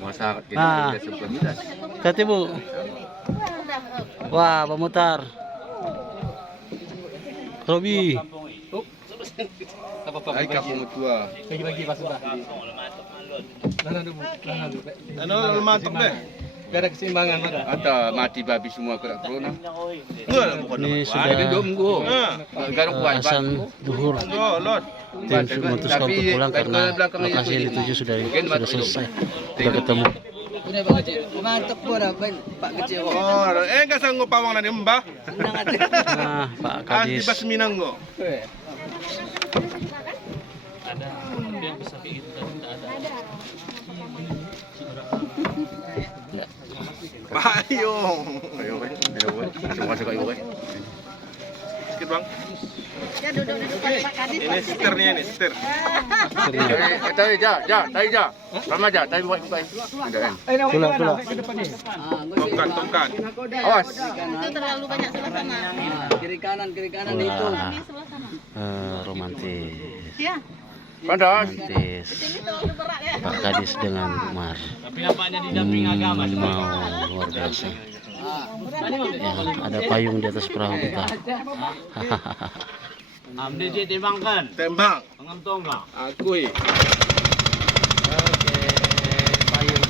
Masak Ah. Hati Bu. Wah, pemutar. Robi. Ay kamu tua. Bagi-bagi Pak Sudah. Ano, lumatok deh. Biar ada keseimbangan ada. Ata mati babi semua kena corona. Enggak lah, bukan. Ini Ini sudah dom go. Ah, Garuk kuat. azan duhur. oh, Lord. Tim memutuskan untuk pulang karena lokasi yang dituju sudah selesai. Sudah ketemu. Punya Pak Kecil. Mantap pun Pak Kecil. Oh, enggak sanggup pawang na ni Mbah. Nah, Pak Ah, di Kadis. Basminang go. Payung. Ayo, semua suka ibu. Sikit bang. Ya duduk-duduk Pak Kadis. Ini setirnya ini, setir. Tadi ja. Lama ja, tadi buat buka. Ada kan? Pulang. Tongkat, tongkat. Awas. Itu terlalu banyak sebelah sana. Kiri kanan itu. Wah, Ini sebelah sana. romantis. Ya. Pandas. Romantis. Ini terlalu berat ya. Pak Kadis dengan Umar. Tapi nampaknya didamping agama. Mau luar biasa. Ya, ada payung di atas perahu kita. Amde timbangkan. Tembang. Pengentung lah. Akui. Oke, payung.